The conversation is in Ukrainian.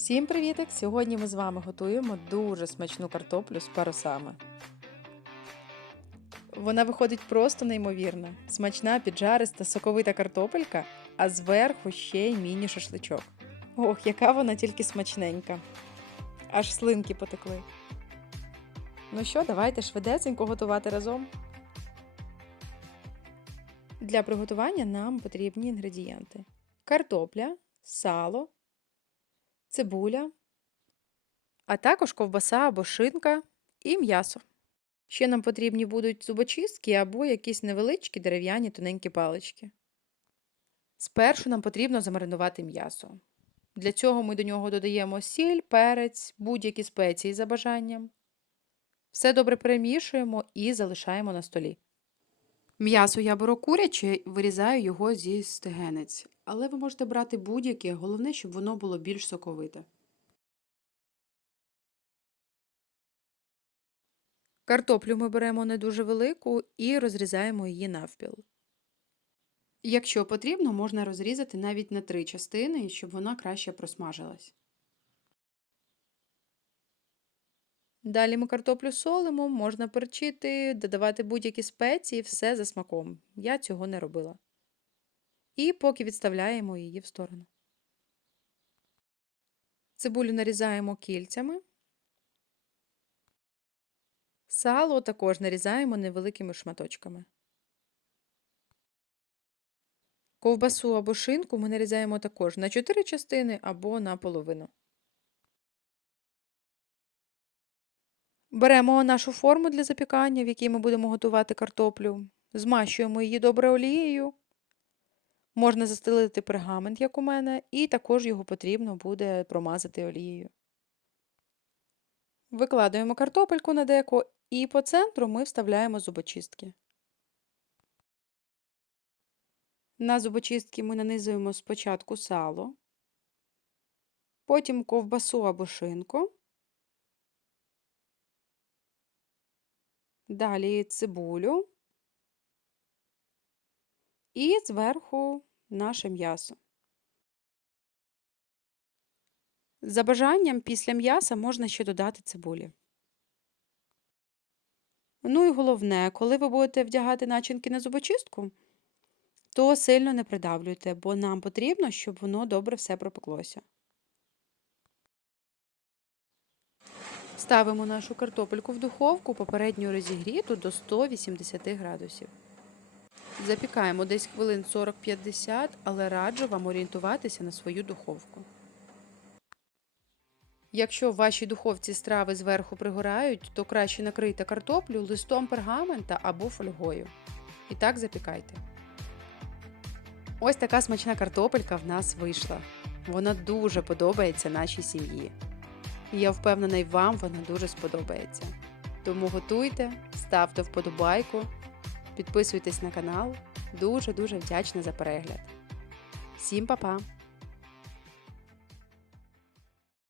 Всім привітик! Сьогодні ми з вами готуємо дуже смачну картоплю з парусами. Вона виходить просто неймовірна. Смачна, піджариста, соковита картопелька, а зверху ще й міні-шашличок. Ох, яка вона тільки смачненька. Аж слинки потекли. Ну що, давайте швидесенько готувати разом. Для приготування нам потрібні інгредієнти: картопля, сало, цибуля, а також ковбаса або шинка і м'ясо. Ще нам потрібні будуть зубочистки або якісь невеличкі дерев'яні тоненькі палички. Спершу нам потрібно замаринувати м'ясо. Для цього ми до нього додаємо сіль, перець, будь-які спеції за бажанням. Все добре перемішуємо і залишаємо на столі. М'ясо я беру куряче, вирізаю його зі стегенець, але ви можете брати будь-яке, головне, щоб воно було більш соковите. Картоплю ми беремо не дуже велику і розрізаємо її навпіл. Якщо потрібно, можна розрізати навіть на три частини, щоб вона краще просмажилась. Далі ми картоплю солимо, можна перчити, додавати будь-які спеції, все за смаком. Я цього не робила. І поки відставляємо її в сторону. Цибулю нарізаємо кільцями. Сало також нарізаємо невеликими шматочками. Ковбасу або шинку ми нарізаємо також на 4 частини або на половину. Беремо нашу форму для запікання, в якій ми будемо готувати картоплю, змащуємо її добре олією. Можна застелити пергамент, як у мене, і також його потрібно буде промазати олією. Викладаємо картопельку на деко і по центру ми вставляємо зубочистки. На зубочистки ми нанизуємо спочатку сало, потім ковбасу або шинку. Далі цибулю і зверху наше м'ясо. За бажанням після м'яса можна ще додати цибулі. Ну і головне, коли ви будете вдягати начинки на зубочистку, то сильно не придавлюйте, бо нам потрібно, щоб воно добре все пропеклося. Ставимо нашу картопельку в духовку попередньо розігріту до 180 градусів. Запікаємо десь хвилин 40-50, але раджу вам орієнтуватися на свою духовку. Якщо в вашій духовці страви зверху пригорають, то краще накрийте картоплю листом пергамента або фольгою. І так запікайте. Ось така смачна картопелька в нас вийшла. Вона дуже подобається нашій сім'ї. І я впевнена, і вам вона дуже сподобається. Тому готуйте, ставте вподобайку, підписуйтесь на канал. Дуже-дуже вдячна за перегляд. Всім па-па!